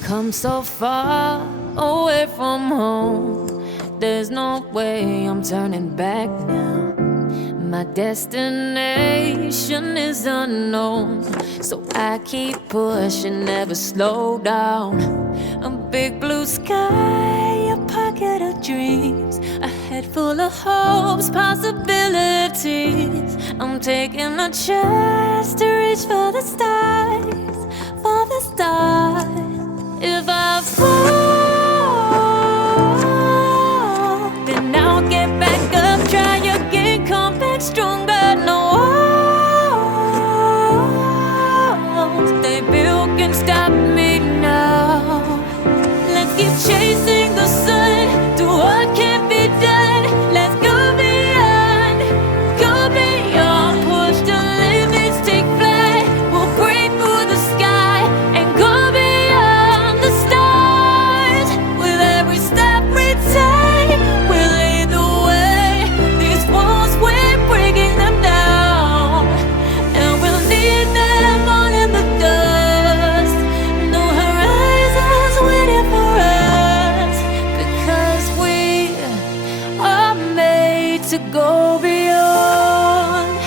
come so far away from home. There's no way I'm turning back now. My destination is unknown, so I keep pushing, never slow down. A big blue sky, a pocket of dreams, a head full of hopes, possibilities. I'm taking a chance to reach for the stars, for the stars. If I fall, then I'll get back up, try again, come back stronger. No walls they built can stop me now. Let's keep chasing the sun, do what can't be done. Let's go beyond, push the limits, take flight. We'll break through the sky and go beyond the stars. With every step we take, we'll lead the way. These walls, we're breaking them down, and we'll leave them all in the dust. No horizons waiting for us, because we are made to go beyond.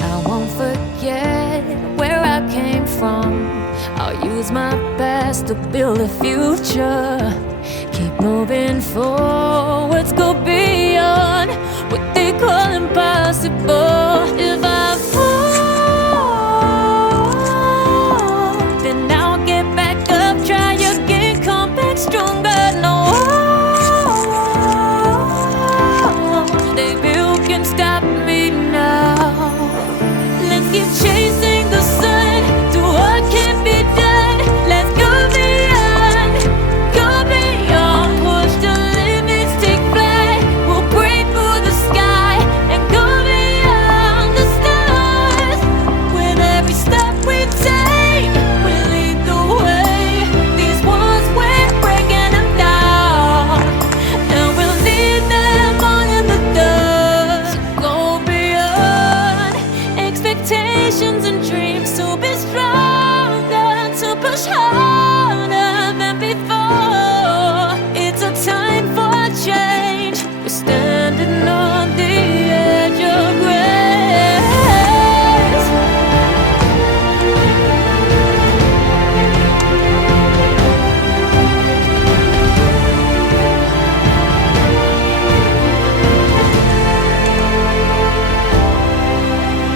I won't forget where I came from. I'll use my best to build a future. Keep moving forwards, go beyond what they call impossible. If I fall, then I'll get back up, try again, come back stronger. No walls they built can stop me now. Let's keep chasing the sun, do what can't be done. Let's go beyond, push the limits, take flight. We'll break through the sky and go beyond the stars. With every step we take, we lead the way. These walls, we're breaking them down, and we'll leave them all in the dust. Go beyond expectations and dreams, to be stronger, to push harder than before. It's a time for change. We're standing on the edge of grace.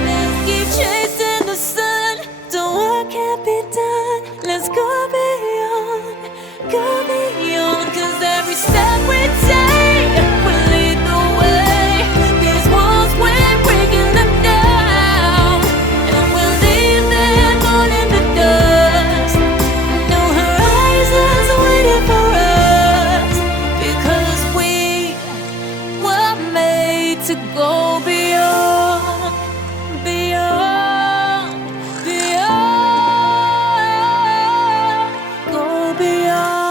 Let's keep chasing the sun, do what can't be done. Let's go beyond, 'cause every step we take will lead the way. These walls, we're breaking them down, and we'll leave them all in the dust. No horizons waiting for us, because we were made to go beyond, beyond, go beyond.